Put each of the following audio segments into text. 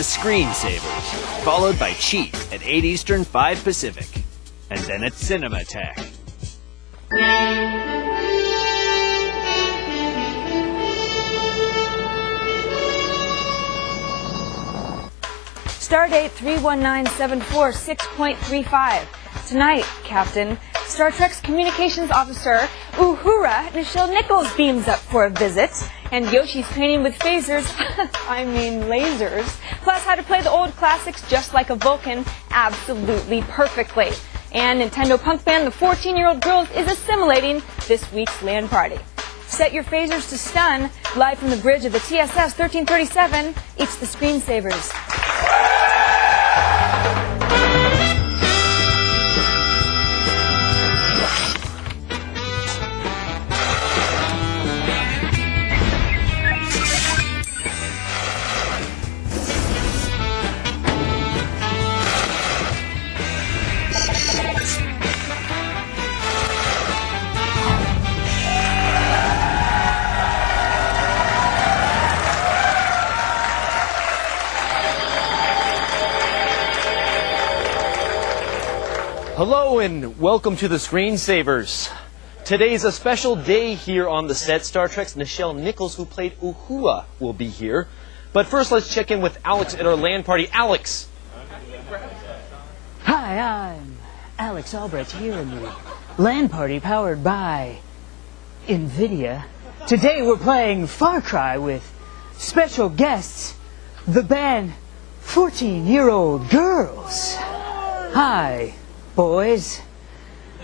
The Screensavers, followed by Cheat at 8 Eastern, 5 Pacific. And then at Cinematech. Stardate 31974 6.35. Tonight, Captain, Star Trek's communications officer, Uhura Nichelle Nichols beams up for a visit. And Yoshi's painting with phasers, I mean lasers, plus how to play the old classics just like a Vulcan absolutely perfectly. And Nintendo punk band The 14-Year-Old Girls is assimilating this week's LAN party. Set your phasers to stun. Live from the bridge of the TSS 1337, it's the Screensavers. Hello and welcome to the Screensavers. Today's a special day here on the set. Star Trek's Nichelle Nichols, who played Uhura, will be here. But first, let's check in with Alex at our LAN party. Alex. Hi, I'm Alex Albrecht here in the LAN party powered by NVIDIA. Today we're playing Far Cry with special guests, the band 14-Year-Old Girls. Hi, boys.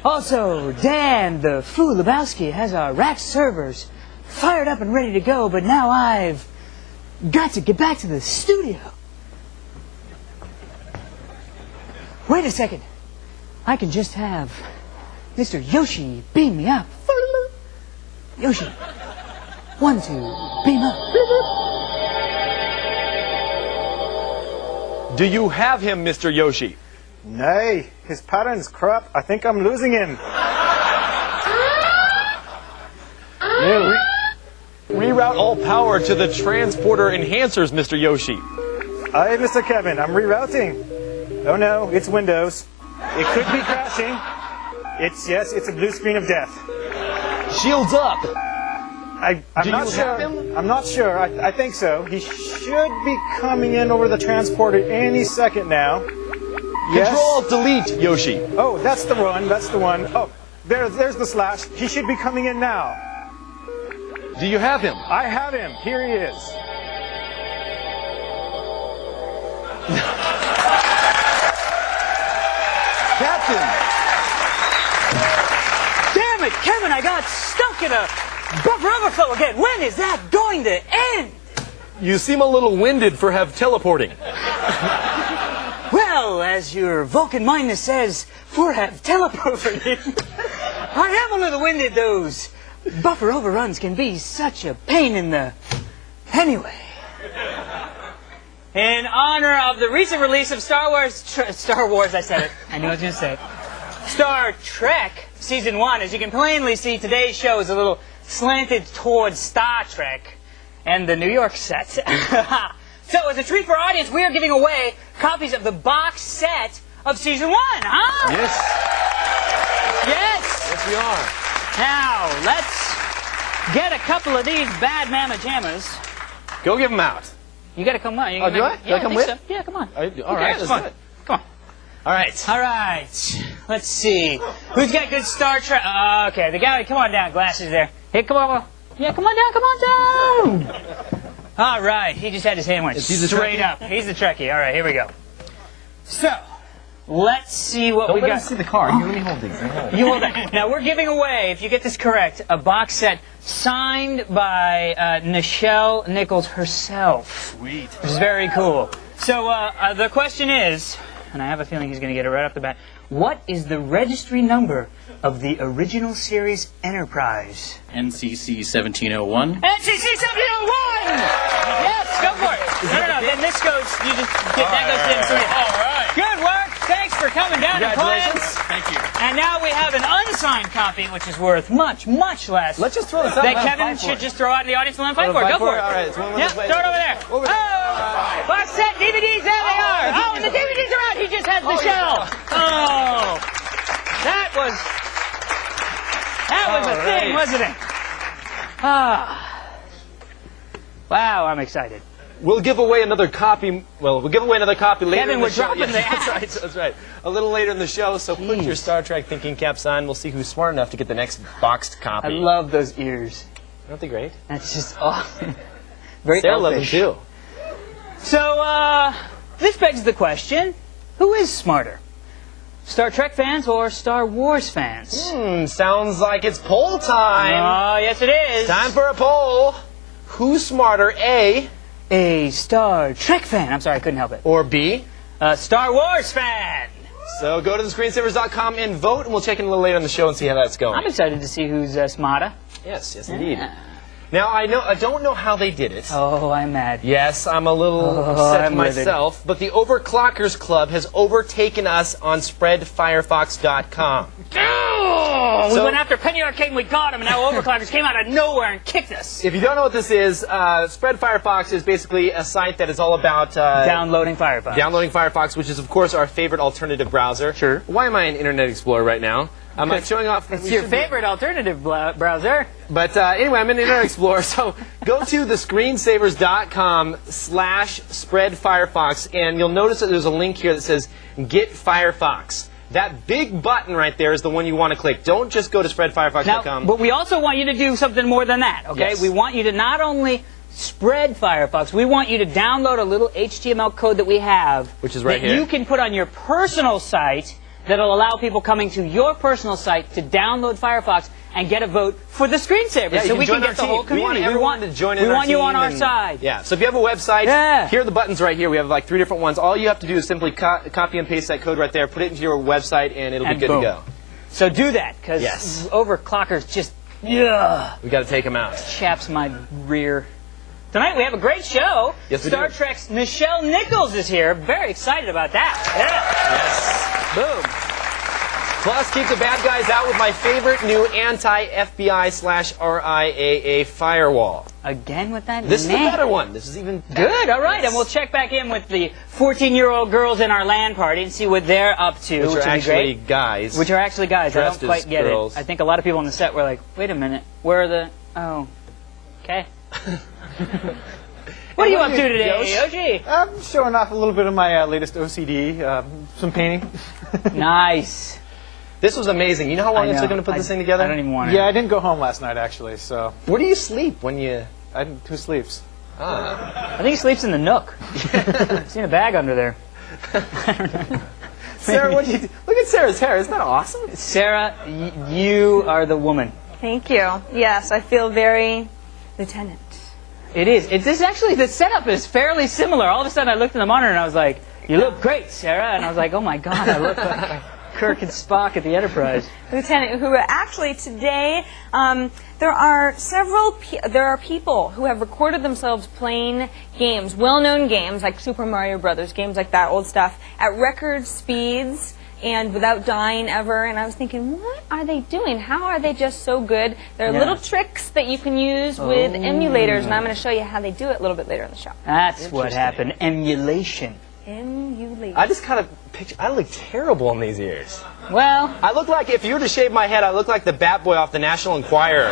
Also, Dan the Foo Lebowski has our rack servers fired up and ready to go, but now I've got to get back to the studio. Wait a second. I can just have Mr. Yoshi beam me up. Yoshi, 1, 2, beam up. Do you have him, Mr. Yoshi? Nay, his pattern's crap. I think I'm losing him. Reroute all power to the transporter enhancers, Mr. Yoshi. Aye, Mr. Kevin, I'm rerouting. Oh no, it's Windows. It could be crashing. It's a blue screen of death. Shields up. I'm not sure. I'm not sure. I think so. He should be coming in over the transporter any second now. Yes. Control-Delete, Yoshi. Oh, that's the one. That's the one. Oh, there's the slash. He should be coming in now. Do you have him? I have him. Here he is. Captain! Damn it, Kevin, I got stuck in a buffer overflow again. When is that going to end? You seem a little winded for have teleporting. Well, as your Vulcan mindness says, for have teleported. I am a little winded. Those buffer overruns can be such a pain in the... Anyway. In honor of the recent release of Star Wars, I said it. I knew I was going to say it. Star Trek Season 1, as you can plainly see, today's show is a little slanted towards Star Trek and the New York set. So, as a treat for our audience, we are giving away copies of the box set of Season 1, huh? Yes. Yes. Yes, we are. Now, let's get a couple of these bad mamma jammas. Go give them out. You got to come on. Oh, do I? Do I come with? So. Yeah, come on. All right, let's do it. Come on. All right. All right. Let's see. Who's got good Star Trek? Okay, the guy. Come on down. Glasses there. Hey, come on. Yeah, come on down. Come on down. All right. He just had his hand went straight up. He's the Trekkie. All right. Here we go. So, let's see what we got. Let me see the card. Here, let me hold these. You hold that. Now, we're giving away, if you get this correct, a box set signed by Nichelle Nichols herself. Sweet. Which is very cool. So, the question is, and I have a feeling he's going to get it right off the bat, what is the registry number of the original series Enterprise? NCC 1701. NCC 1701! Yes, go for it. No. Then this goes, that goes to him. All right. Good work. Thanks for coming down to play us. Thank you. And now we have an unsigned copy, which is worth much, much less. Let's just throw this out. That Kevin should just throw out in the audience and let him fight for it. Go for it. All right. Yeah, throw it over there. Oh! Box set, need DVDs, there they are. Oh, and the DVDs are out. He just has the shell. Oh, that was a thing, wasn't it? Ah. Wow, I'm excited. We'll give away another copy. Well, we'll give away another copy later Kevin, in the we're show. dropping the That's right. That's right. A little later in the show. So put your Jeez. Star Trek thinking caps on. We'll see who's smart enough to get the next boxed copy. I love those ears. Aren't they great? That's just awesome. Very Sarah loves them elfish. too. So, this begs the question, who is smarter? Star Trek fans or Star Wars fans? Sounds like it's poll time. Oh, yes it is. Time for a poll. Who's smarter, A A Star Trek fan. I'm sorry, I couldn't help it. or B? A Star Wars fan. So go to thescreensavers.com and vote, and we'll check in a little later in the show and see how that's going. I'm excited to see who's smarter. Yes, indeed. Now, I don't know how they did it. Oh, I'm mad. Yes, I'm a little upset I'm livid. myself, but the Overclockers Club has overtaken us on spreadfirefox.com. Oh, we So- went after Penny Arcade and we got him, and now Overclockers came out of nowhere and kicked us. If you don't know what this is, Spread Firefox is basically a site that is all about Downloading Firefox. downloading Firefox, which is, of course, our favorite alternative browser. Sure. Why am I in Internet Explorer right now? I'm showing off. It's your favorite alternative browser. But anyway, I'm in Internet Explorer, so go to thescreensavers.com/spreadfirefox, and you'll notice that there's a link here that says Get Firefox. That big button right there is the one you want to click. Don't just go to spreadfirefox.com. Now, but we also want you to do something more than that, okay? Yes. We want you to not only spread Firefox, we want you to download a little HTML code that we have. Which is right that here. you can put on your personal site that'll allow people coming to your personal site to download Firefox and get a vote for the screensavers. Yeah, you so can we join can our get the whole team. We want community. everyone to join in We our want you team on our and- side. Yeah, so if you have a website, Yeah. here are the buttons right here. We have like 3 different ones. All you have to do is simply copy and paste that code right there, put it into your website, and it'll And be good boom. to go. So do that, because Yes. Overclockers just We got to take them out. chaps my rear. Tonight we have a great show. Yes, we Star do. Trek's Nichelle Nichols is here. Very excited about that. Yeah. Yes. Boom. Plus, keep the bad guys out with my favorite new anti-FBI/RIAA firewall. Again with that This is name. the better one. This is even better. Good. All right, Yes. and we'll check back in with the 14-year-old girls in our LAN party and see what they're up to, Which which are would be actually great. guys. Which are actually guys. I dressed don't quite as get girls. it. I think a lot of people on the set were like, "Wait a minute, where are the? Oh, okay." What are you up to today, Yoshi? I'm showing off a little bit of my latest OCD, some painting. Nice. This was amazing. You know how long it took him to put this thing together? I don't even want to. Yeah, I didn't go home last night, actually, so Where do you sleep when you... who sleeps? I think he sleeps in the nook. I've seen a bag under there. Sarah, what do you do? Look at Sarah's hair. Isn't that awesome? Sarah, you are the woman. Thank you. Yes, I feel very lieutenant. It is. This actually, the setup is fairly similar. All of a sudden, I looked in the monitor and I was like, "You look great, Sarah." And I was like, "Oh my God, I look like Kirk and Spock at the Enterprise." Lieutenant, who actually today there are people who have recorded themselves playing games, well-known games like Super Mario Brothers, games like that, old stuff, at record speeds and without dying ever. And I was thinking, what are they doing? How are they just so good? There are Yeah. little tricks that you can use with emulators, and I'm going to show you how they do it a little bit later in the show. That's what happened. Emulation. Emulation. I just kind of picture... I look terrible in these ears. Well, I look like, if you were to shave my head, I look like the Bat Boy off the National Enquirer.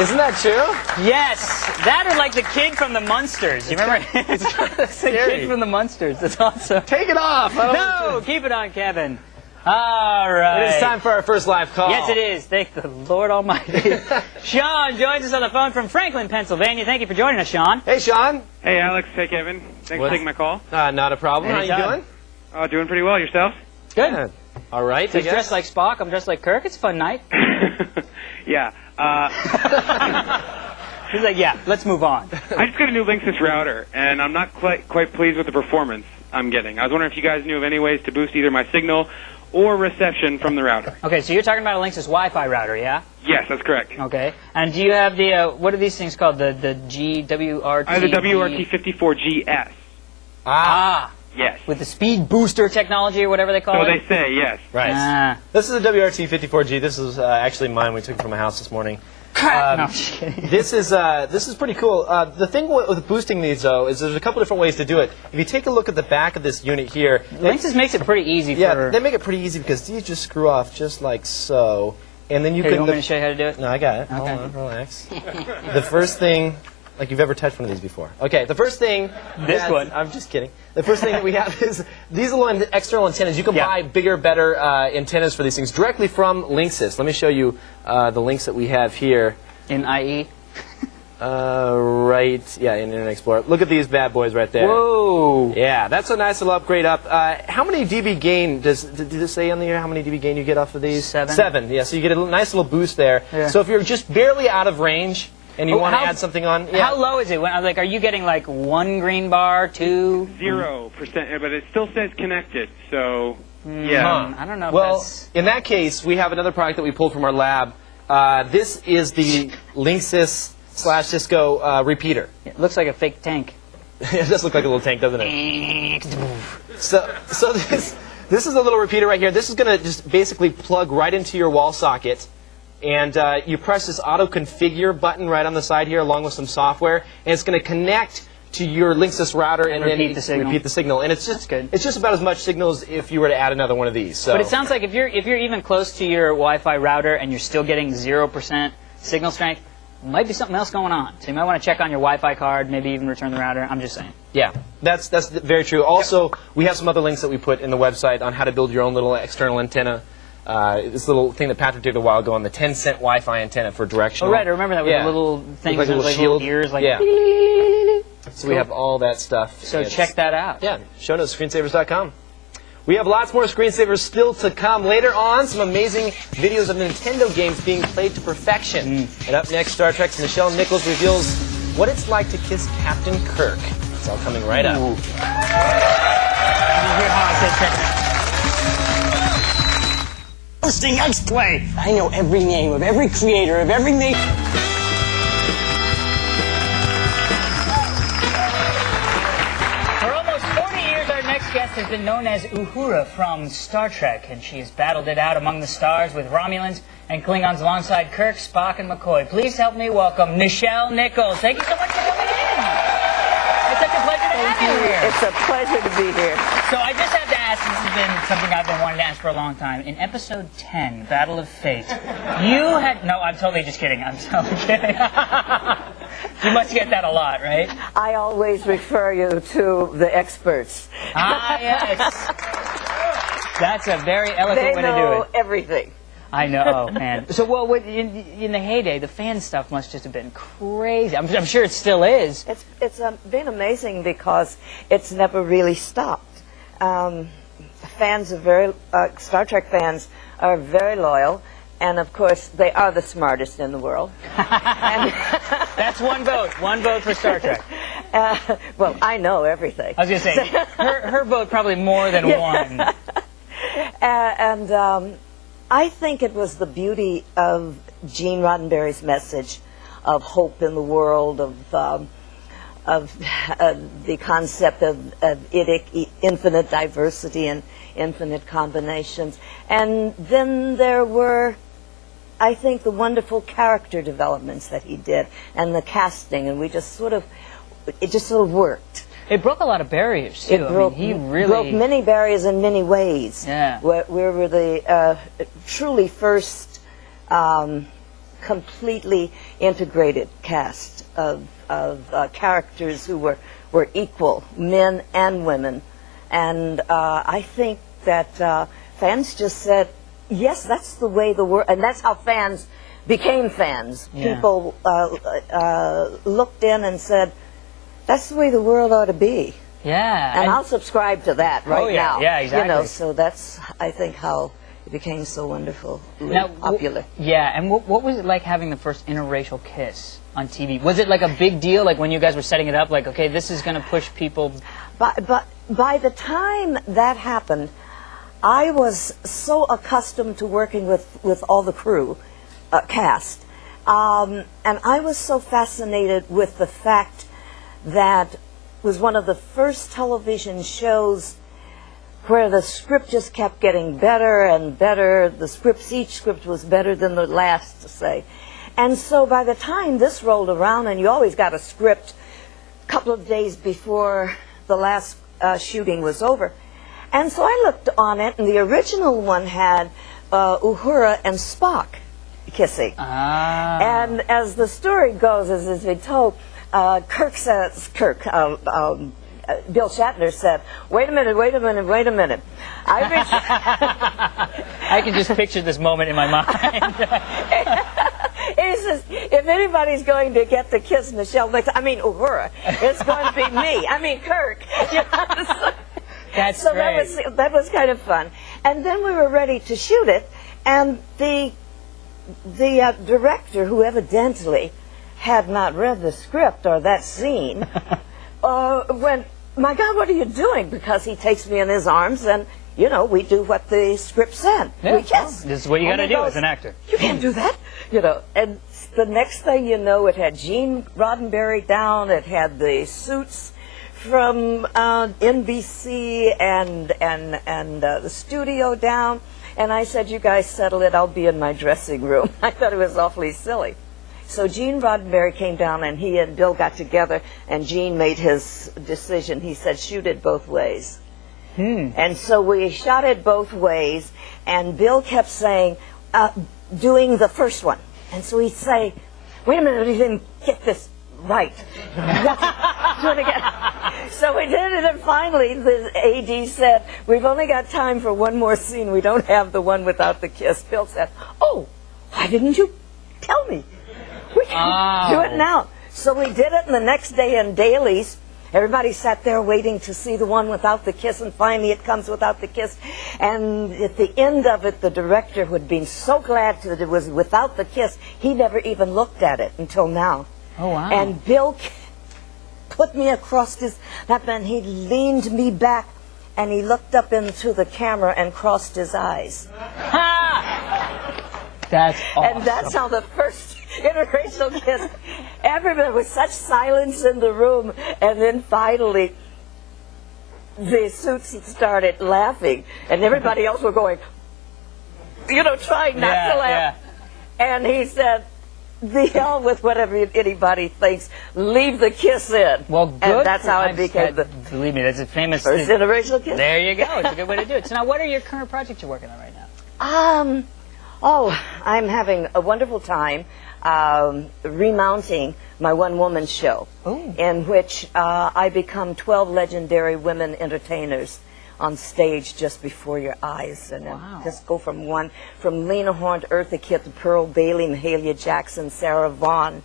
Isn't that true? yes. That or like the kid from the Munsters. You remember? It's the scary. kid from the Munsters. That's awesome. Take it off. I don't No, keep it on, Kevin. All right. It is time for our first live call. Yes, it is. Thank the Lord Almighty. Sean joins us on the phone from Franklin, Pennsylvania. Thank you for joining us, Sean. Hey, Sean. Hey, Alex. Hey, Kevin. Thanks What? for taking my call. Not a problem. How you Anytime. doing? Doing pretty well. Yourself? Good. All right, I He's guess. dressed like Spock. I'm dressed like Kirk. It's a fun night. Yeah. He's like, yeah, let's move on. I just got a new Linksys router, and I'm not quite pleased with the performance I'm getting. I was wondering if you guys knew of any ways to boost either my signal or reception from the router. Okay, so you're talking about a Linksys Wi-Fi router, yeah? Yes, that's correct. Okay. And do you have the, what are these things called? The GWRT? I have the WRT54GS. Ah, Yes. with the speed booster technology or whatever they call So it? they say, yes. Right. Ah. This is a WRT54G. This is actually mine. We took it from my house this morning. No, I'm just kidding. This is pretty cool. The thing with boosting these, though, is there's a couple different ways to do it. If you take a look at the back of this unit here, Linksys makes it pretty easy yeah, they make it pretty easy because these just screw off just like so, and then you Here, can. you want me to show you how to do it? No, I got it. Okay. Hold on, relax. The first thing, like you've ever touched one of these before. Okay, the first thing. I'm just kidding. The first thing that we have is these little external antennas. You can buy bigger, better antennas for these things directly from Linksys. Let me show you the links that we have here. In IE? Right, yeah, in Internet Explorer. Look at these bad boys right there. Whoa! Yeah, that's a nice little upgrade up. How many dB gain did it say on the how many dB gain you get off of these? 7. 7, yeah, so you get a nice little boost there. Yeah. So if you're just barely out of range and you want to add something on, How low is it? Like, are you getting like 1 green bar, 2? 0%, but it still says connected, so yeah. I don't know if Well, that's... in that case, we have another product that we pulled from our lab. This is the Linksys/Cisco repeater. It looks like a fake tank. It does look like a little tank, doesn't it? So this is a little repeater right here. This is going to just basically plug right into your wall socket. And you press this auto configure button right on the side here along with some software. And it's going to connect to your Linksys router and then repeat the signal. repeat the signal. And it's just good. It's just about as much signal as if you were to add another one of these. So. But it sounds like if you're even close to your Wi-Fi router and you're still getting 0% signal strength, might be something else going on. So you might want to check on your Wi-Fi card, maybe even return the router. I'm just saying. Yeah, that's very true. Also, we have some other links that we put in the website on how to build your own little external antenna. This little thing that Patrick did a while ago on the 10-cent Wi-Fi antenna for directional. Oh, right. I remember that with the little things, like a little like shield. little ears. Like Yeah. So we have all that stuff. So It's- check that out. Yeah, show notes, screensavers.com. We have lots more screensavers still to come. Later on, some amazing videos of Nintendo games being played to perfection. And up next, Star Trek's Nichelle Nichols reveals what it's like to kiss Captain Kirk. It's all coming right up. Did you hear how I said check that? Hosting X-Play. I know every name of every creator of every name. For almost 40 years, our next guest has been known as Uhura from Star Trek, and she has battled it out among the stars with Romulans and Klingons alongside Kirk, Spock, and McCoy. Please help me welcome Nichelle Nichols. Thank you so much for coming in. It's such a pleasure to have you here. It's a pleasure to be here. So I just have to ask, this has been something I've been wanting to ask for a long time. In episode 10, Battle of Fate, you had... No, I'm totally just kidding. I'm totally kidding. You must get that a lot, right? I always refer you to the experts. Ah, yes. That's a very eloquent way to do They know it. everything. I know, man. So, well, in the heyday, the fan stuff must just have been crazy. I'm sure it still is. It's been amazing because it's never really stopped. Fans are Star Trek fans are very loyal, and of course they are the smartest in the world. And That's one vote. One vote for Star Trek. well, I know everything. I was going to say, her vote probably more than one. And I think it was the beauty of Gene Roddenberry's message of hope in the world, of the concept of infinite diversity and infinite combinations. And then there were, I think, the wonderful character developments that he did and the casting, and it just sort of worked. It broke a lot of barriers, too. He really broke many barriers in many ways. Yeah. We were the truly first completely integrated cast of characters who were equal, men and women. And I think that fans just said, yes, that's the way the world, and that's how fans became fans. Yeah. People looked in and said, that's the way the world ought to be. Yeah. And I'll subscribe to that right now. Yeah, exactly. You know, so that's, I think, how it became so wonderful, popular. Yeah, and what was it like having the first interracial kiss on TV? Was it like a big deal, like when you guys were setting it up, like, okay, this is going to push people? But by the time that happened, I was so accustomed to working with all the crew, cast, and I was so fascinated with the fact that was one of the first television shows where the script just kept getting better and better. Each script was better than the last, to say. And so by the time this rolled around, and you always got a script a couple of days before the last shooting was over. And so I looked on it, and the original one had Uhura and Spock kissing. And as the story goes, as it's been told, Bill Shatner said, wait a minute. I can just picture this moment in my mind. He says, if anybody's going to get the kiss Uhura, it's going to be me. Kirk. That's so great. that was kind of fun. And then we were ready to shoot it, and the director, who evidently had not read the script or that scene, went, my God, what are you doing? Because he takes me in his arms, and, you know, we do what the script said. Yeah, we kiss. This is what you got to do as an actor. You can't do that. You know, and the next thing you know, it had Gene Roddenberry down, it had the suits from NBC and the studio down. And I said, you guys settle it, I'll be in my dressing room. I thought it was awfully silly. So Gene Roddenberry came down, and he and Bill got together, and Gene made his decision. He said, shoot it both ways. And so we shot it both ways, and Bill kept saying, doing the first one. And so he'd say, wait a minute, he didn't get this right. Do it again. So we did it, and finally the AD said, we've only got time for one more scene. We don't have the one without the kiss. Bill said, oh, why didn't you tell me? We can do it now. So we did it, and the next day in dailies, everybody sat there waiting to see the one without the kiss, and finally it comes without the kiss. And at the end of it, the director, who had been so glad that it was without the kiss, he never even looked at it until now. Oh, wow. And Bill put me across his lap, and he leaned me back, and he looked up into the camera and crossed his eyes. That's awesome. And that's how the first interracial kiss ever. There was such silence in the room, and then finally the suits started laughing, and everybody else were going, you know, trying not to laugh. And he said, the hell with whatever anybody thinks. Leave the kiss in. Well, good. And that's how it became the believe me, that's a famous first interracial kiss. There you go. It's a good way to do it. So now, what are your current projects you're working on right now? Oh, I'm having a wonderful time remounting my one-woman show, in which I become 12 legendary women entertainers on stage just before your eyes, and just go from Lena Horne to Eartha Kitt to Pearl Bailey, Mahalia Jackson, Sarah Vaughan,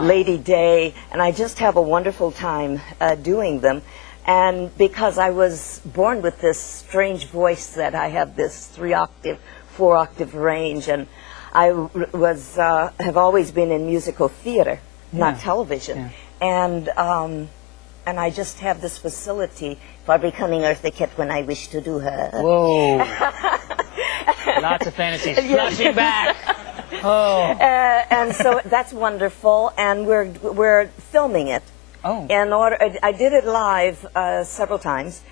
Lady Day, and I just have a wonderful time doing them. And because I was born with this strange voice that I have this 3-octave, 4-octave range, and I have always been in musical theater, not television, and I just have this facility for becoming Eartha Kitt when I wish to do her. Whoa! Lots of fantasies flushing back. And so that's wonderful, and we're filming it. I did it live several times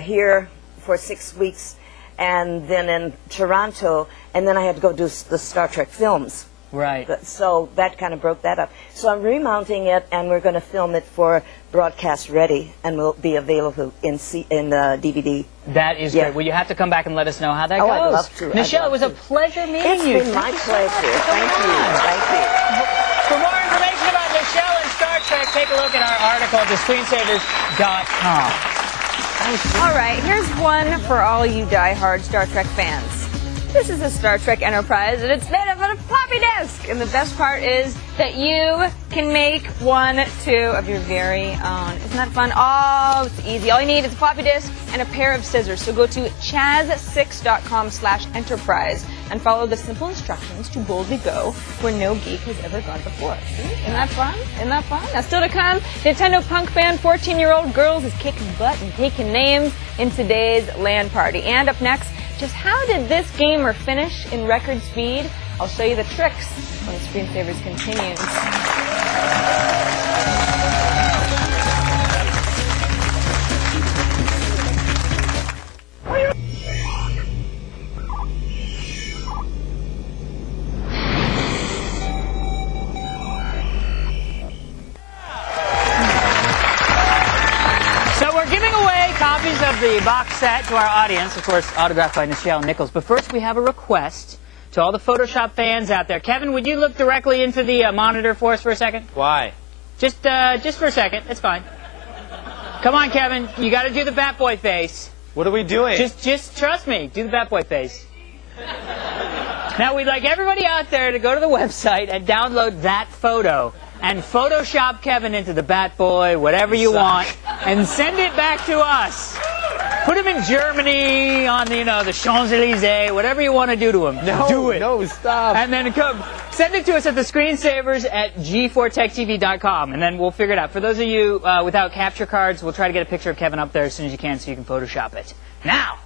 here for 6 weeks, and then in Toronto, and then I had to go do the Star Trek films. Right. So that kind of broke that up. So I'm remounting it, and we're going to film it for broadcast ready, and will be available in DVD. That is great. Well, you have to come back and let us know how that goes. I'd love to. Nichelle, it was a pleasure meeting you. It's been my pleasure. Thank you. Thank you. For more information about Nichelle and Star Trek, take a look at our article at thescreensavers.com. All right, here's one for all you die-hard Star Trek fans. This is a Star Trek Enterprise, and it's made up of a floppy disk. And the best part is that you can make 1, 2 of your very own. Isn't that fun? Oh, it's easy. All you need is a floppy disk and a pair of scissors. So go to chaz6.com/enterprise and follow the simple instructions to boldly go where no geek has ever gone before. Isn't that fun? Isn't that fun? Now, still to come, Nintendo punk band 14-year-old Girls is kicking butt and taking names in today's LAN party. And up next, just how did this gamer finish in record speed? I'll show you the tricks when the Screensavers continues. copies of the box set to our audience, of course, autographed by Nichelle Nichols. But first, we have a request to all the Photoshop fans out there. Kevin, would you look directly into the monitor for us for a second? Why? Just for a second. It's fine. Come on, Kevin. You got to do the Bat Boy face. What are we doing? Just trust me. Do the Bat Boy face. Now, we'd like everybody out there to go to the website and download that photo and Photoshop Kevin into the Bat Boy, whatever you want, and send it back to us. Put him in Germany on the Champs-Élysées, whatever you want to do to him. No, do it. No, stop. And then send it to us at the screensavers at g4techtv.com, and then we'll figure it out. For those of you without capture cards, we'll try to get a picture of Kevin up there as soon as you can so you can Photoshop it. Now,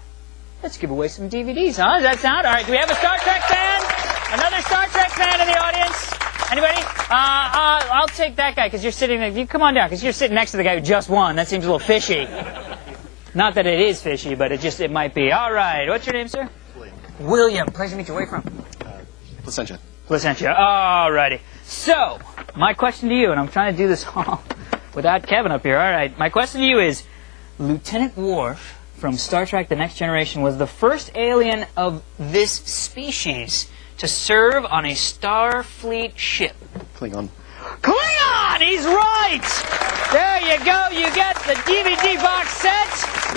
let's give away some DVDs, huh? Does that sound? All right, do we have a Star Trek fan? Another Star Trek fan in the audience? Anybody? I'll take that guy, because you're sitting there. You come on down, because you're sitting next to the guy who just won. That seems a little fishy. Not that it is fishy, but it might be. All right. What's your name, sir? William. Pleasure to meet you. Where are you from? Placentia. Placentia. All righty. So, my question to you, and I'm trying to do this all without Kevin up here. All right. My question to you is, Lieutenant Worf from Star Trek The Next Generation was the first alien of this species to serve on a Starfleet ship. Klingon. Klingon! He's right! There you go. You get the DVD box set.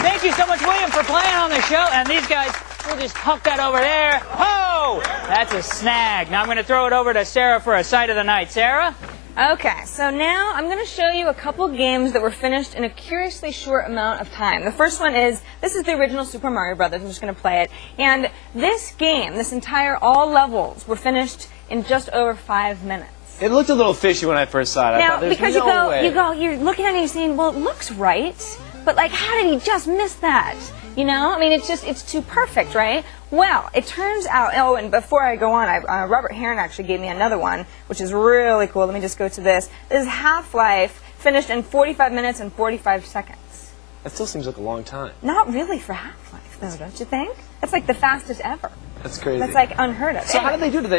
Thank you so much, William, for playing on the show. And these guys, we'll just huck that over there. Oh! That's a snag. Now I'm going to throw it over to Sarah for a sight of the night. Sarah? Okay, so now I'm going to show you a couple games that were finished in a curiously short amount of time. The first one is, this is the original Super Mario Brothers. I'm just going to play it. And this game, this entire all levels, were finished in just over 5 minutes. It looked a little fishy when I first saw it. Now, because you're looking at it and you're saying, well, it looks right, but like, how did he just miss that? You know, I mean, it's too perfect, right? Well, it turns out, oh, and before I go on, Robert Heron actually gave me another one, which is really cool. Let me just go to this. This is Half-Life, finished in 45 minutes and 45 seconds. That still seems like a long time. Not really for Half-Life, though, don't you think? That's like the fastest ever. That's crazy. That's like unheard of. So anyway. how did they do? Did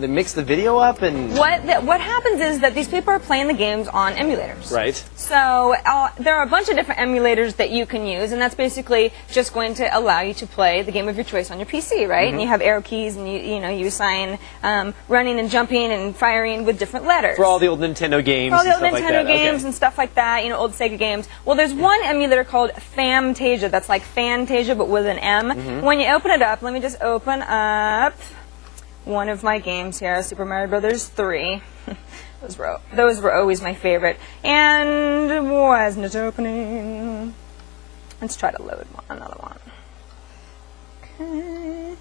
they mix the video up and? What happens is that these people are playing the games on emulators. Right. So there are a bunch of different emulators that you can use, and that's basically just going to allow you to play the game of your choice on your PC, right? And you have arrow keys, and you assign running and jumping and firing with different letters. For all the old Nintendo games. For all the old and stuff Nintendo like that. games Okay. and stuff like that, old Sega games. Well, there's one emulator called Famtasia. That's like Fantasia, but with an M. When you open it up, let me just open up one of my games here, Super Mario Brothers 3. Those were always my favorite. And wasn't it opening? Let's try to load another one. Okay.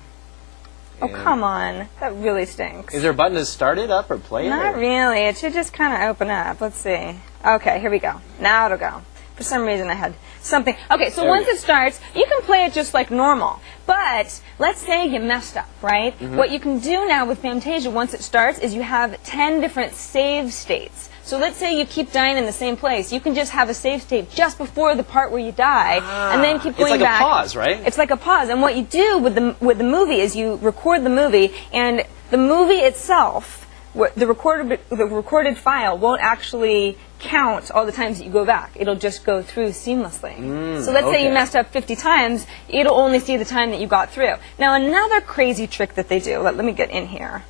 Oh, come on. That really stinks. Is there a button to start it up or play it? Not really. It should just kind of open up. Let's see. Okay, here we go. Now it'll go. For some reason I had something. Okay, so once it starts, you can play it just like normal. But let's say you messed up, right? What you can do now with Fantasia once it starts is you have 10 different save states. So let's say you keep dying in the same place. You can just have a save state just before the part where you die, and then keep going back. It's like a pause, right? It's like a pause. And what you do with the movie is you record the movie, and the movie itself, the recorded file won't actually count all the times that you go back. It'll just go through seamlessly. So let's say you messed up 50 times, it'll only see the time that you got through. Now another crazy trick that they do, let me get in here.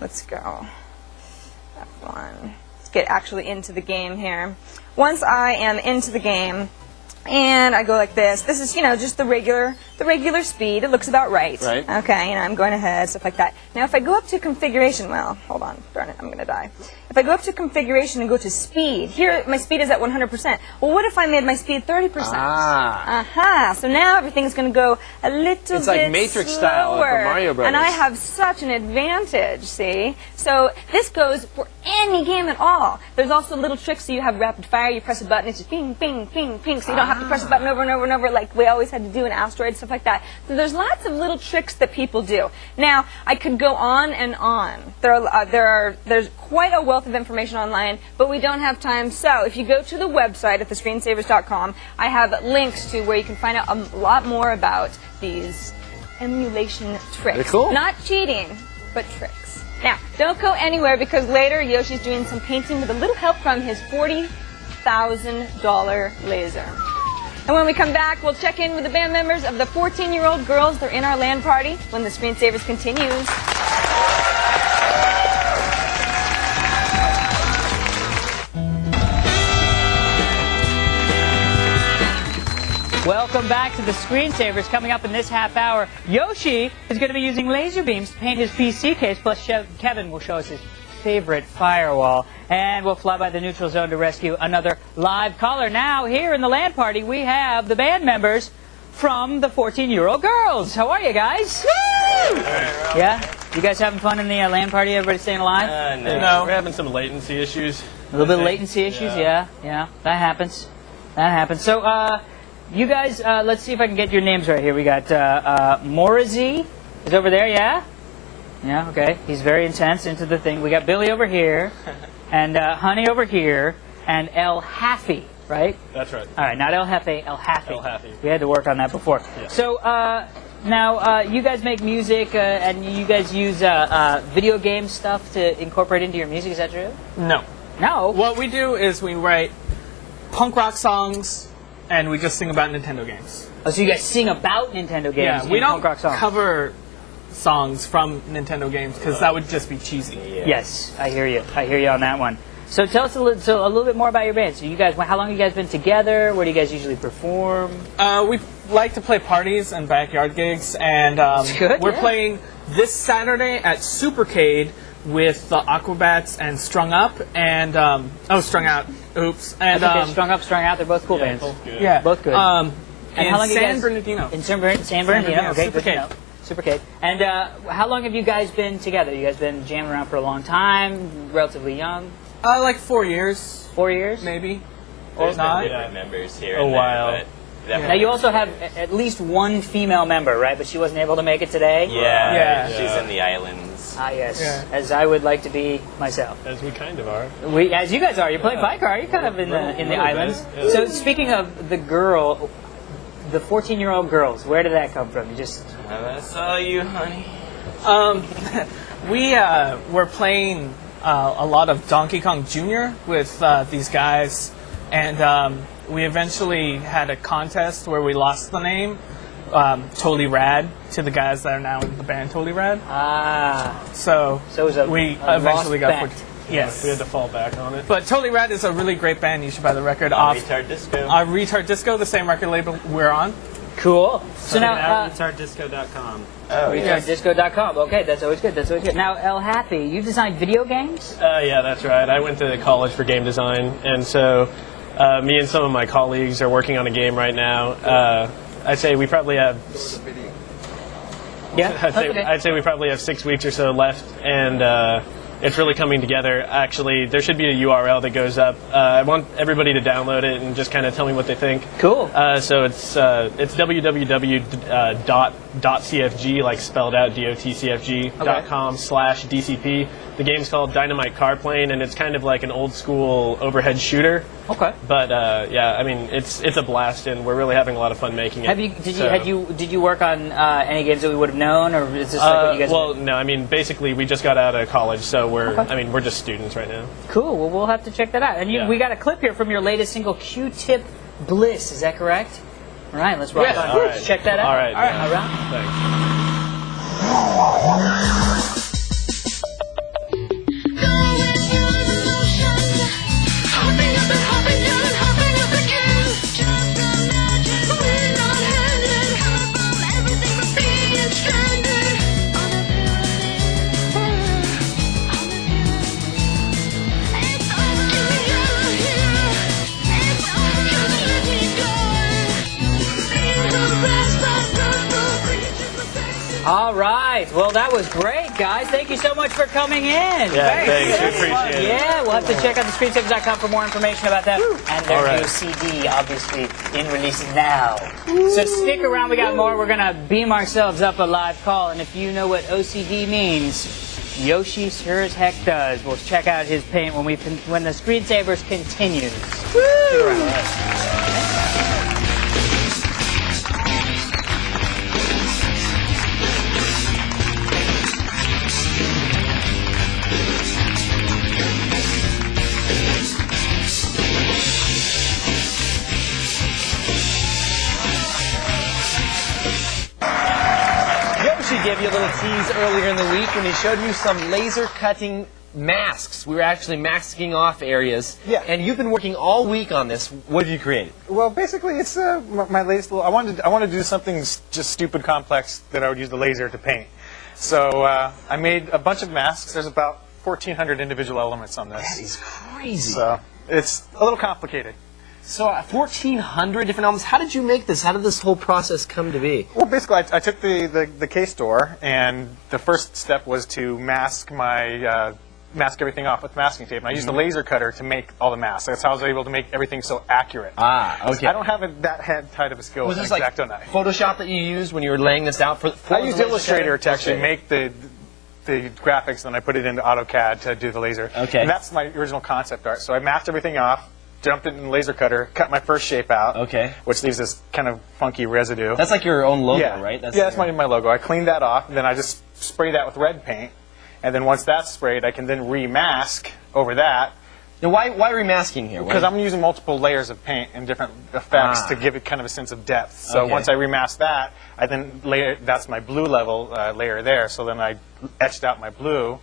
Let's go. F1. Let's get actually into the game here. Once I am into the game, and I go like this. This is, just the regular speed. It looks about right. Right. Okay, I'm going ahead, stuff like that. Now, if I go up to configuration, well, hold on, darn it, I'm going to die. If I go up to configuration and go to speed, here my speed is at 100%. Well, what if I made my speed 30%? So now everything's going to go a little bit It's like Matrix slower, style for Mario Brothers. and I have such an advantage, see? So this goes for any game at all. There's also little tricks, so you have rapid fire, you press a button, it's just ping, ping, ping, ping, so you don't have to press a button over and over and over like we always had to do in Asteroid, stuff like that. So there's lots of little tricks that people do. Now, I could go on and on. There's quite a wealth of information online, but we don't have time. So if you go to the website at thescreensavers.com, I have links to where you can find out a lot more about these emulation tricks. They're cool. Not cheating, but tricks. Now, don't go anywhere because later Yoshi's doing some painting with a little help from his $40,000 laser. And when we come back, we'll check in with the band members of the 14-year-old girls. They're in our LAN party when the Screensavers continues. Welcome back to the Screensavers. Coming up in this half hour, Yoshi is going to be using laser beams to paint his PC case, plus Kevin will show us his favorite firewall. And we'll fly by the neutral zone to rescue another live caller. Now, here in the LAN party, we have the band members from the 14-year-old girls. How are you guys? Woo! Yeah? You guys having fun in the LAN party? Everybody staying alive? No. We're having some latency issues. A little bit of latency issues? Yeah. That happens. So, you guys, let's see if I can get your names right here. We got Morazi is over there, yeah? Yeah, okay. He's very intense into the thing. We got Billy over here, and Honey over here, and El Haffy, right? That's right. All right, not El Jefe, El Haffy. El Haffy. We had to work on that before. Yeah. So, now, you guys make music, and you guys use video game stuff to incorporate into your music, is that true? No. No? What we do is we write punk rock songs, and we just sing about Nintendo games. Oh, so you guys sing about Nintendo games? Yeah, we in don't punk rock songs. cover songs from Nintendo games because that would just be cheesy. Yeah. Yes, I hear you. I hear you on that one. So tell us a little bit more about your band. So you guys, how long have you guys been together? Where do you guys usually perform? We like to play parties and backyard gigs, and good, we're yeah. playing this Saturday at Supercade with the Aquabats and Strung Up, and Strung Out. Oops. And Strung Up, Strung Out. They're both cool bands. Both good. Yeah, both good. And how long you San guys- Bernardino. In San Bernardino. Okay, good to Supercade. know. Supercade. And how long have you guys been together? You guys been jamming around for a long time? Relatively young? Like 4 years, 4 years? maybe. There's not. been different members here A and while. there, but Now you also have at least one female member, right? But she wasn't able to make it today? Yeah. she's in the islands. Ah, yes. Yeah. As I would like to be myself. As we kind of are. As you guys are, you play Vicar. You're kind of in the islands. bit. So speaking of the girl, the 14-year-old girls, where did that come from? You just I saw you, honey. We were playing a lot of Donkey Kong Jr. with these guys, and we eventually had a contest where we lost the name, Totally Rad, to the guys that are now in the band Totally Rad. So it was we a eventually lost got bet. yes. We had to fall back on it. But Totally Rad is a really great band. You should buy the record off Retard Disco. Retard Disco, the same record label we're on. cool. So now, RetardDisco.com. RetardDisco.com. Okay, that's always good. That's always good. Now, El Happy, you designed video games? Yeah, that's right. I went to college for game design, and so me and some of my colleagues are working on a game right now. I'd say we probably have. Yeah. I'd say we probably have 6 weeks or so left, and it's really coming together. Actually, there should be a URL that goes up. I want everybody to download it and just kind of tell me what they think. Cool. So it's www.cfg, like spelled out dotcfg.com/DCP. The game's called Dynamite Car Plane, and it's kind of like an old school overhead shooter. Okay. But yeah, I mean it's a blast, and we're really having a lot of fun making it. Did you work on any games that we would have known, or is this like what you guys? Well, no, I mean basically we just got out of college, so we're just students right now. Cool. Well, we'll have to check that out. And we got a clip here from your latest single, Q-Tip Bliss. Is that correct? All right, let's rock on. All right. Check that out. All right. All right. Thanks. All right. Well, that was great, guys. Thank you so much for coming in. Yeah, thanks. We appreciate it. Yeah, we'll have to check out the Screensavers.com for more information about that. And their All right. new CD, obviously, in release now. So stick around. We got more. We're going to beam ourselves up a live call. And if you know what OCD means, Yoshi sure as heck does. We'll check out his paint when the Screensavers continues. Stick around. gave you a little tease earlier in the week when he showed you some laser cutting masks. We were actually masking off areas. Yeah. And you've been working all week on this. What have you created? Well, basically, it's my latest little. I wanted to do something just stupid complex that I would use the laser to paint. So I made a bunch of masks. There's about 1,400 individual elements on this. That is crazy. So it's a little complicated. So 1,400 different elements. How did you make this? How did this whole process come to be? Well, basically, I took the case door, and the first step was to mask everything off with masking tape. And I used the laser cutter to make all the masks. That's how I was able to make everything so accurate. Ah, okay. I don't have that tight of a skill with an X-Acto knife. Photoshop that you used when you were laying this out for I used Illustrator to actually make the graphics, and then I put it into AutoCAD to do the laser. Okay. And that's my original concept art. So I masked everything off, jumped it in the laser cutter, cut my first shape out. Okay. Which leaves this kind of funky residue. That's like your own logo, yeah. right? That's my logo. I cleaned that off, and then I just sprayed that with red paint. And then once that's sprayed, I can then remask over that. Now, why remasking here? Because I'm using multiple layers of paint and different effects to give it kind of a sense of depth. So once I remask that, I then that's my blue level layer there. So then I etched out my blue,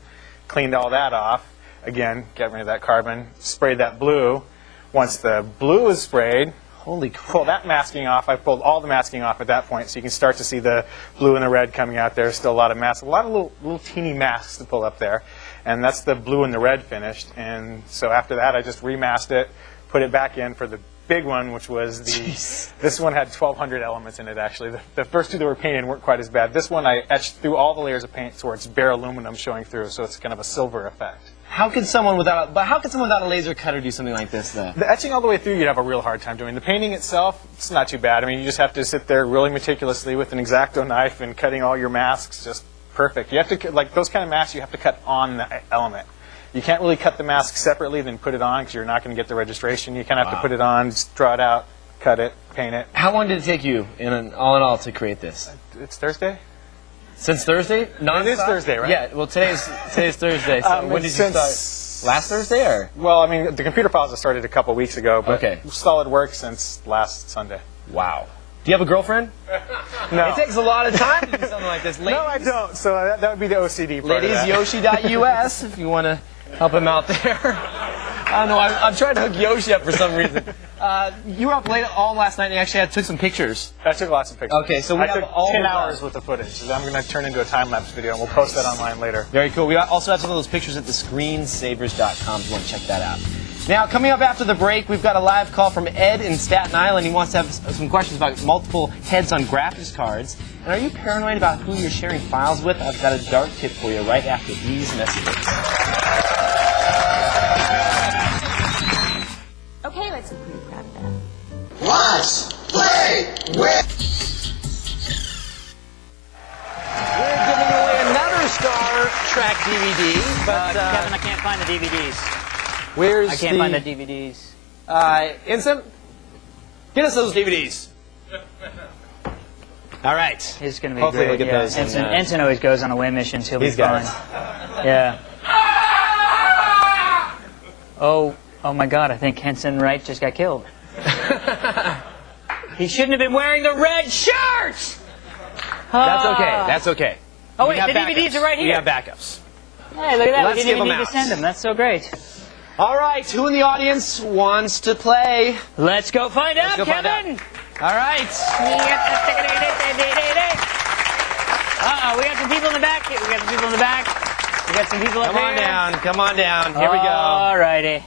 cleaned all that off. Again, got rid of that carbon, sprayed that blue. Once the blue is sprayed, pull that masking off. I pulled all the masking off at that point, so you can start to see the blue and the red coming out there. Still a lot of masks, a lot of little teeny masks to pull up there. And that's the blue and the red finished. And so after that, I just remasked it, put it back in for the big one, which was this one had 1,200 elements in it, actually. The first two that were painted weren't quite as bad. This one, I etched through all the layers of paint so it's bare aluminum showing through, so it's kind of a silver effect. How could someone without a laser cutter do something like this, though? The etching all the way through, you'd have a real hard time doing. The painting itself, it's not too bad. I mean, you just have to sit there really meticulously with an X-Acto knife and cutting all your masks just perfect. You have to, like those kind of masks, you have to cut on the element. You can't really cut the mask separately, then put it on, because you're not going to get the registration. You kind of have to put it on, just draw it out, cut it, paint it. How long did it take you, all in all, to create this? It's Thursday. Since Thursday? It is Thursday, right? Yeah, well, today's Thursday. So when did you start? Last Thursday, or? Well, I mean, the computer files I started a couple weeks ago, but solid work since last Sunday. Wow. Do you have a girlfriend? No. It takes a lot of time to do something like this. Ladies, no, I don't. So that would be the OCD part. Ladiesyoshi.us if you want to help him out there. I don't know. I'm trying to hook Yoshi up for some reason. You were up late all last night and you actually took some pictures. I took lots of pictures. Okay, so we have took all 10 hours worth of footage that I'm going to turn into a time-lapse video, and we'll post that online later. Very cool. We also have some of those pictures at thescreensavers.com if you want to check that out. Now, coming up after the break, we've got a live call from Ed in Staten Island. He wants to have some questions about multiple heads on graphics cards. And are you paranoid about who you're sharing files with? I've got a dark tip for you right after these messages. Okay, let's grab that. Watch, play, with. We're giving away another Star Trek DVD, but Kevin, I can't find the DVDs. Where's I can't find the DVDs. Instant, get us those DVDs. All right. It's going to be Hopefully great. we'll get those. Ensign always goes on away missions. He'll be fine. Yeah. Oh my God! I think Henson Wright just got killed. He shouldn't have been wearing the red shirt. That's okay. That's okay. Oh wait, the DVDs are right here. We have backups. Hey, look at that. Let's We didn't even need to send them. That's so great. All right, who in the audience wants to play? Let's go find out, Kevin. All right. We got some people in the back. We got some people in the back. We got some people up here. Come on down. Come on down. Here we go. All righty.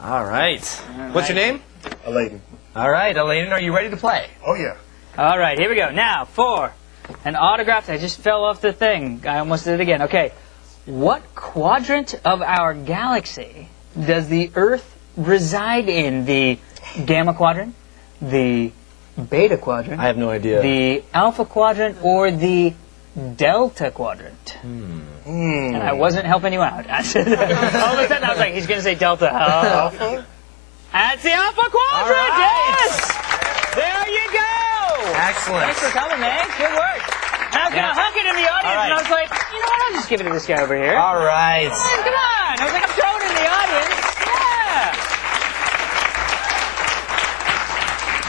All right. What's your name? Elaine. All right, Elaine, are you ready to play? Oh, yeah. All right, here we go. Now, for an autograph. I just fell off the thing. I almost did it again. Okay. What quadrant of our galaxy does the Earth reside in? The Gamma quadrant, the Beta quadrant, I have no idea. the Alpha quadrant, or the Delta quadrant? And I wasn't helping you out. I said, all of a sudden I was like, he's going to say Delta. Alpha? That's the Alpha quadrant, right. yes! There you go! Excellent. Thanks for coming, man. Good work. And I was going to huck it in the audience, and I was like, you know what, I'll just give it to this guy over here. All right. Come on. I was like, I'm throwing it in the audience. Yeah.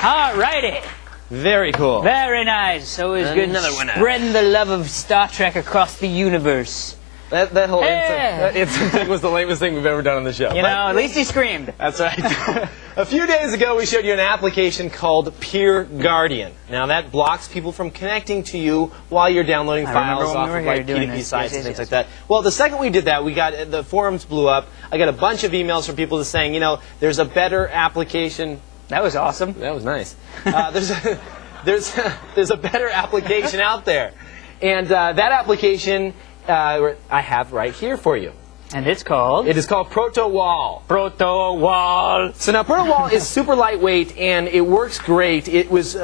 All righty. Very cool. Very nice. Always good Another winner. spreading the love of Star Trek across the universe. That whole instant thing was the lamest thing we've ever done on the show. You know, at least he screamed. That's right. A few days ago, we showed you an application called Peer Guardian. Now, that blocks people from connecting to you while you're downloading files off of like PDP sites and things like that. Well, the second we did that, we got the forums blew up. I got a bunch of emails from people just saying, you know, there's a better application. That was awesome. That was nice. There's a better application out there, and that application I have right here for you. And it's called? It is called ProtoWall. ProtoWall. So now ProtoWall is super lightweight and it works great. It was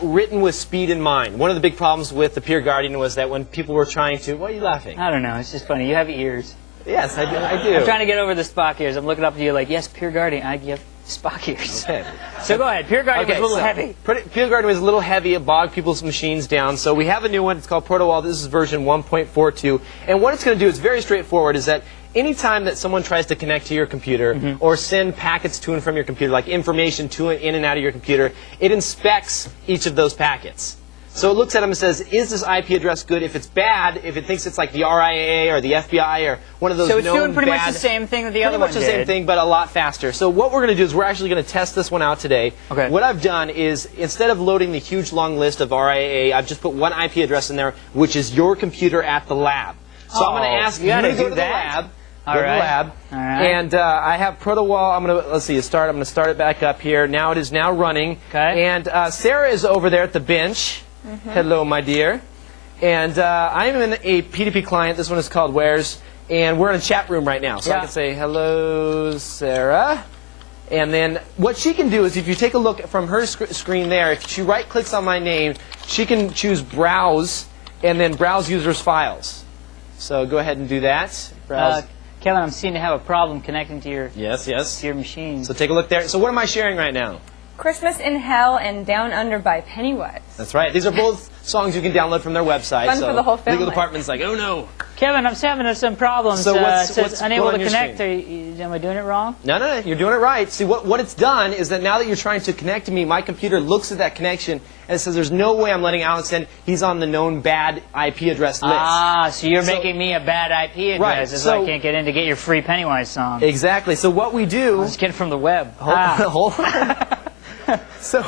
written with speed in mind. One of the big problems with the Peer Guardian was that when people were trying to... Why are you laughing? I don't know. It's just funny. You have ears. Yes, I do. I'm trying to get over the Spock ears. I'm looking up at you like, yes, Peer Guardian. I give Spock ears. Okay. So go ahead. Peer Guardian was a little heavy. Peer Guardian was a little heavy. It bogged people's machines down. So we have a new one. It's called ProtoWall. This is version 1.42. And what it's going to do is very straightforward, is that anytime that someone tries to connect to your computer or send packets to and from your computer, like information to and in and out of your computer, it inspects each of those packets. So it looks at them and says, is this IP address good? If it's bad, if it thinks it's like the RIAA or the FBI or one of those known bad... So it's doing pretty much the same thing that the other one did. Pretty much the same thing, but a lot faster. So what we're going to do is we're actually going to test this one out today. Okay. What I've done is, instead of loading the huge long list of RIAA, I've just put one IP address in there, which is your computer at the lab. So I'm going to ask you to go to the lab. Go to the lab. All right. And I have ProtoWall. I'm going to, let's see, I'm going to start it back up here. Now it is now running. Okay. And Sarah is over there at the bench. Hello, my dear. And I'm in a PDP client. This one is called Wares. And we're in a chat room right now. So I can say, hello, Sarah. And then what she can do is, if you take a look from her screen there, if she right-clicks on my name, she can choose Browse and then Browse Users Files. So go ahead and do that. Browse. Kevin, I'm seeming to have a problem connecting to your to your machine. So take a look there. So what am I sharing right now? Christmas in Hell and Down Under by Pennywise. That's right. These are both songs you can download from their website. Fun for the whole family. Legal department's like, oh no. Kevin, I'm having some problems. So what's says unable going to on your connect. Am I doing it wrong? No, you're doing it right. See, what it's done is that now that you're trying to connect to me, my computer looks at that connection and it says there's no way I'm letting Alex in. He's on the known bad IP address list. Ah, so you're making me a bad IP address. Right, So I can't get in to get your free Pennywise song. Exactly. So what we do... Let's get it from the web. Hold on. So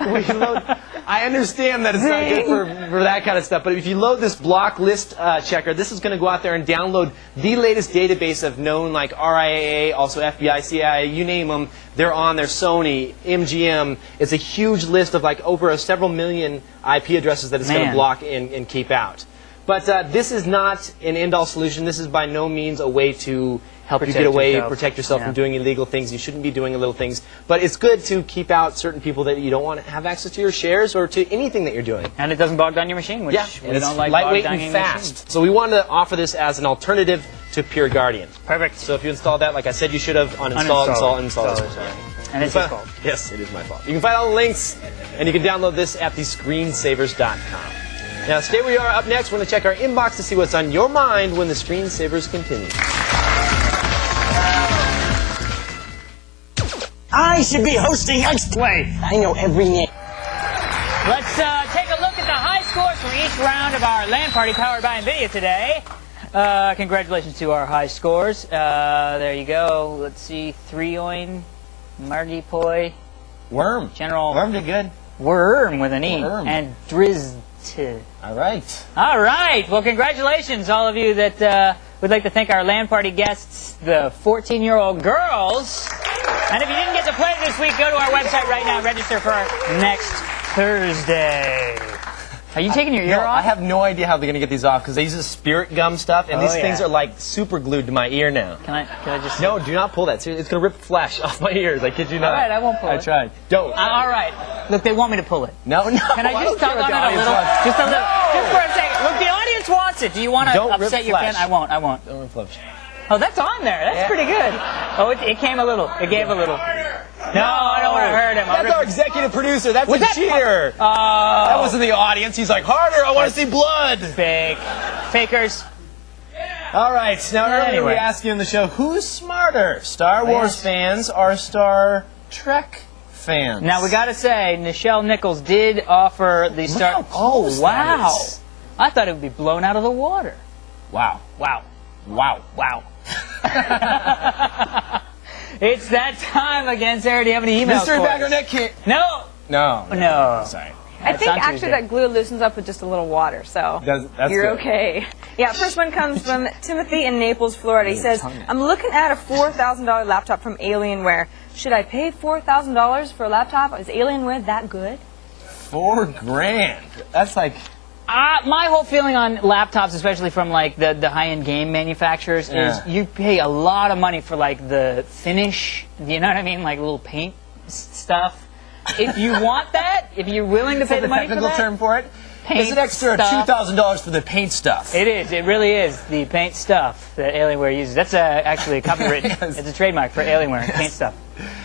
we load... I understand that it's not good for that kind of stuff, but if you load this block list checker, this is going to go out there and download the latest database of known, like RIAA, also FBI, CIA, you name them. They're on there, Sony, MGM. It's a huge list of like over several million IP addresses that it's going to block and keep out. But this is not an end-all solution. This is by no means a way to help you get away, protect yourself from doing illegal things. You shouldn't be doing illegal things. But it's good to keep out certain people that you don't want to have access to your shares or to anything that you're doing. And it doesn't bog down your machine, which we it's don't like lightweight bog and down fast. So we wanted to offer this as an alternative to Peer Guardian. Perfect. So if you install that, like I said, you should have uninstall this one. And it's your fault. Yes, it is my fault. You can find all the links, and you can download this at thescreensavers.com. Now, stay where you are. Up next, we're going to check our inbox to see what's on your mind when the Screensavers continue. I should be hosting X-Play. I know every name. Let's take a look at the high scores for each round of our LAN party powered by NVIDIA today. Congratulations to our high scores. There you go. Let's see. Threoin, Margie Poi, Worm. General. Worm did good. Worm with an E. Worm. And Drizzt. All right. All right. Well, congratulations, all of you that would like to thank our LAN party guests, the 14-year-old girls. And if you didn't get to play this week, go to our website right now and register for next Thursday. Are you taking your ear off? I have no idea how they're going to get these off because they use this spirit gum stuff, and these things are like super glued to my ear now. Can I just... No, do not pull that. It's going to rip flesh off my ears. I kid you not. All right, I won't pull it. I tried. Don't. All right. Look, they want me to pull it. No. Can I just tug on it a little? Just a little. Just for a second. Look, the audience wants it. Do you want to upset your fan? I won't. Don't rip flesh. Oh, that's on there. That's pretty good. Oh, it came a little. It gave a little. No, I don't want to hurt him. That's our executive producer. That's a cheater. That wasn't the audience. He's like, harder. I want to see blood. Fake. Fakers. All right. Now, earlier we asked you in the show, who's smarter, Star Wars fans or Star Trek fans. Now, we got to say, Nichelle Nichols did offer the start. how close Oh, wow. that is. I thought it would be blown out of the water. Wow. Wow. Wow. Wow. It's that time again, Sarah. Do you have any emails Mystery for bag us? or net kit? No. No. No. Sorry. I That's think on actually Tuesday. that glue loosens up with just a little water, so That's you're good. okay. Yeah, first one comes from Timothy in Naples, Florida. He says, I'm looking at a $4,000 laptop from Alienware. Should I pay $4,000 for a laptop? Is Alienware that good? $4,000. That's like... My whole feeling on laptops, especially from like the high-end game manufacturers, is you pay a lot of money for like the finish. You know what I mean? Like little paint stuff. If you want that, if you're willing to pay the money for that, technical term for it? paint It's an extra stuff. $2,000 for the paint stuff. It is. It really is the paint stuff that Alienware uses. That's actually a copyright. It's a trademark for Alienware. Paint stuff.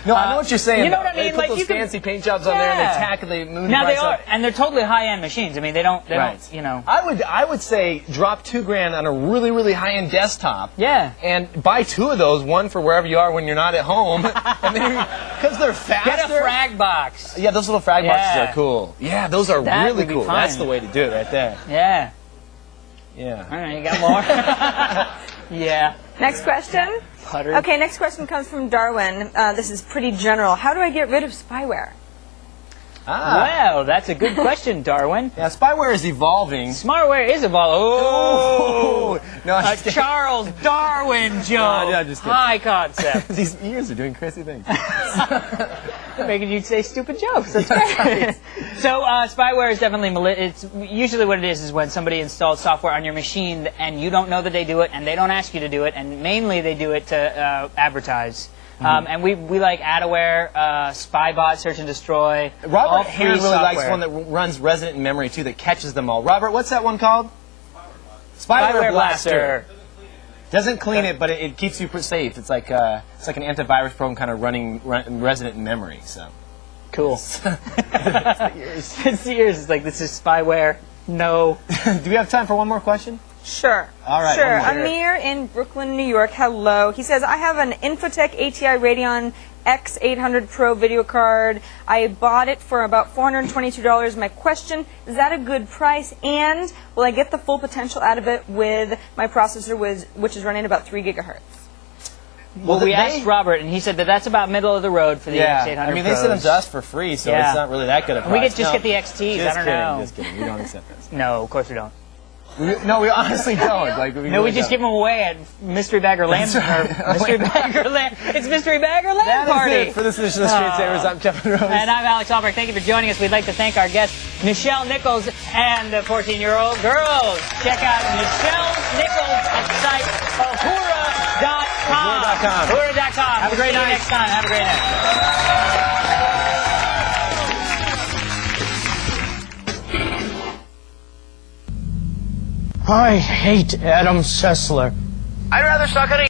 No, I know what you're saying. You know what I They mean? put like those you can, fancy paint jobs on there and they tack and they move the Now they price are, up. and they're totally high-end machines. I mean, they don't, you know. I would say drop $2,000 on a really, really high-end desktop. Yeah. And buy 2 of those, one for wherever you are when you're not at home. And then, because they're faster. Get a frag box. Yeah, those little frag boxes are cool. Yeah, those are That really would be cool. fun. That's the way to do it right there. Yeah. Yeah. All right, you got more? Yeah. Next question. Putter. Okay, next question comes from Darwin. This is pretty general. How do I get rid of spyware? Well, that's a good question, Darwin. Yeah, spyware is evolving. Smartware is evolving. Oh! No, A Charles Darwin joke. No, just kidding. High concept. These ears are doing crazy things. Making you say stupid jokes. That's great. So spyware is definitely it's usually what it is when somebody installs software on your machine and you don't know that they do it and they don't ask you to do it, and mainly they do it to advertise. And we like Adaware, Spybot, Search and Destroy. Robert here really likes one that runs resident in memory too, that catches them all. Robert, what's that one called? Spyware Blaster. Doesn't clean it, but it keeps you safe. It's like an antivirus program kind of running resident in memory. So cool. It's the ears. It's like, this is spyware. No. Do we have time for one more question? Sure. All right. Sure. Amir in Brooklyn, New York. Hello. He says, I have an Infotech ATI Radeon X800 Pro video card. I bought it for about $422. My question, is that a good price? And will I get the full potential out of it with my processor, which is running about 3 gigahertz? Well, we asked Robert, and he said that that's about middle of the road for the X800 I mean, they sent them to us for free, so it's not really that good a price. We could just get the XTs. Just I don't know. Just kidding. We don't accept those. No, of course we don't. No, we honestly don't. Like, we no, we just give them away at Mystery Bagger Land. Mystery Bagger Land. It's Mystery Bagger Land Party. That is it for this edition of Screensavers. I'm Kevin Rose. And I'm Alex Albrecht. Thank you for joining us. We'd like to thank our guests, Nichelle Nichols and the 14-year-old girls. Check out Nichelle Nichols at the site Uhura.com. Uhura.com. Have a great See you night. next time. Have a great night. I hate Adam Sessler. I'd rather suck on a